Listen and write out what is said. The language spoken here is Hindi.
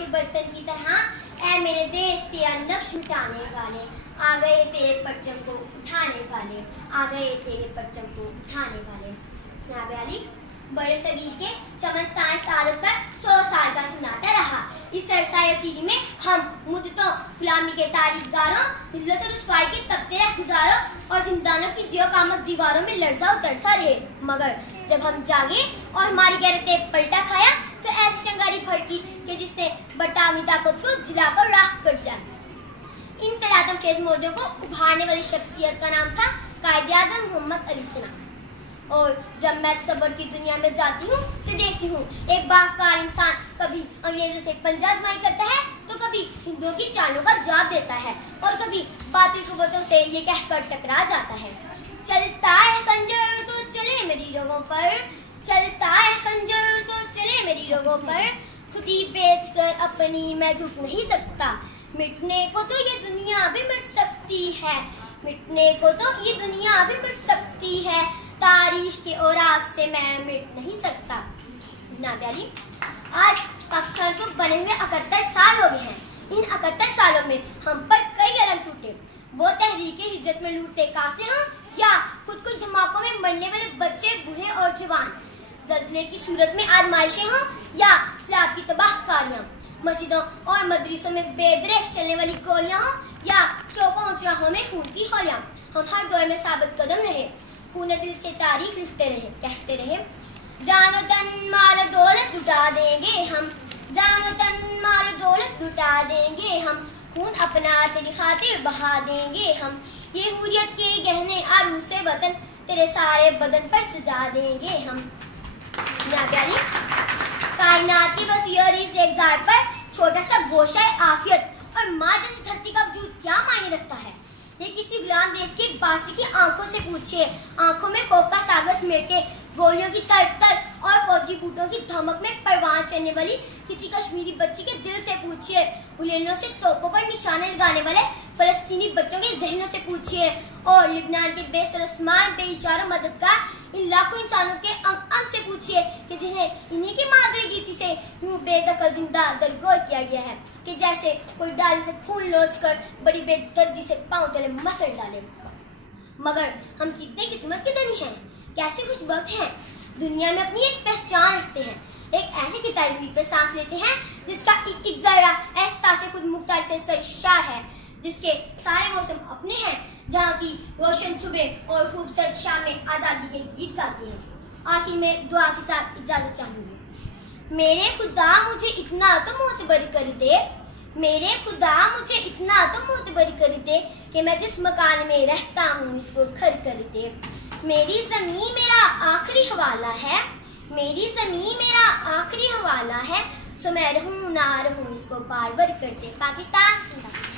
के बर्तन की तरह ऐ मेरे देश तेरा नक्श मिटाने वाले, आ गए तेरे परचम को उठाने वाले, आ गए तेरे परचम को उठाने वाले। जनाब अली, बड़े सगीर के चमनस्तान सादत पर 100 साल का सन्नाटा रहा। इस सरसाए असीरी में हम मुद्दतों गुलामी के तारीखगारों, जिल्लत और रुसवाई के तपते रह गुजारों और जिंदानों की दियो कामत दीवारों में लर्जा उतरसा रहे। मगर जब हम जागे और हमारी गैरते पलटा खाया तो ऐसी चंगारी भड़की कि जिसने बटावी ताकत को जिलाकर राख कर दिया। इन तलातम खेज मौजों को उभारने वाली शख्सियत का नाम था कायद-ए-आज़म मोहम्मद अली जिन्ना। और जब मैं सबर की दुनिया में जाती हूँ तो देखती हूँ एक बावकार इंसान कभी अंग्रेजों से पंजा आजमाई करता है तो कभी हिंदुओं की चालों का जवाब देता है और कभी बातिल कुव्वतों से ये कहकर टकरा जाता है, चलता है खंजर तो चले मेरी रगों पर, चलता है खंजर तो चले मेरी रगों पर, खुद ही बेच कर अपनी मैं झुक नहीं सकता, मिटने को तो ये दुनिया भी मिट सकती है, मिटने को तो ये दुनिया भी मिट सकती है, तारीख के औराक से मैं मिट नहीं सकता। जनाब अली, आज पाकिस्तान को बने हुए 71 साल हो गए हैं। इन 71 सालों में हम पर कई अलम टूटे, वो तहरीके हिज्जत में लूटते काफिले हों या खुद कुछ धमाकों में मरने वाले बच्चे, बूढ़े और जवान, ज़ल्ज़ले की सूरत में आजमाइशें हों या इस्लाम की तबाहकारियां, मस्जिदों और मदरसों में बेदरेक चलने वाली गोलियां हों या चौकों चौराहों में खून की होलियां, हम हर दौर में साबित कदम रहे, खूने दिल से तारीख लिखते रहे, कहते रहे, जानो तन माल दौलत लुटा देंगे हम, जानो तन माल दौलत लुटा देंगे हम, खून अपना तेरी खातिर बहा देंगे हम, ये हुर्रियत के गहने आरू से वतन तेरे सारे बदन पर सजा देंगे हम। कायनात की वसीयत ज़ेगज़ार पर छोटा सा गोशा आफियत और माँ जैसी धरती का वजूद क्या मायने रखता है, ये किसी गुलाम देश के बासी की आंखों से पूछिए, आंखों में खौफ का सागर समेटे, गोलियों की तर और फौजी बूटों की धमक में परवान चढ़ने वाली किसी कश्मीरी बच्ची के दिल से पूछिए, हुलैलों से तोपों पर निशाने लगाने वाले फलस्तीनी बच्चों के जहनों से पूछिए और लिबनान के बेसरस्मान बेइशारा मददगार इन लाखों इंसानों के अंग से पूछिए कि जिन्हें इन्हीं की मादरी गीती से यूं बेदखल जिंदा दरगोर किया गया है कि जैसे कोई डाली से फूल नोचकर बड़ी बेदर्दी से पांव तले मसल डाले। मगर हम कितने किस्मत के धनी हैं, कैसे खुशबख्त हैं, दुनिया में अपनी एक पहचान रखते हैं, एक ऐसी किताब पे सांस लेते हैं जिसका एक जरा एहसास खुद मुख्तार से सरशार है, जिसके सारे मौसम अपने हैं, जहाँ की रोशन सुबह और खूबसूरत शामें आजादी के गीत गाती हैं। आखिर में दुआ के साथ इजाजत चाहूंगी, मेरे खुदा मुझे इतना तो मोतबर कर दे, मेरे खुदा मुझे इतना तो मोतबर कर दे कि मैं जिस मकान में रहता हूँ इसको घर कर दे, मेरी जमीन मेरा आखिरी हवाला है, मेरी जमीन मेरा आखिरी हवाला है, सो मैं रहूं ना रहूं इसको बार बार करते। पाकिस्तान जिंदाबाद।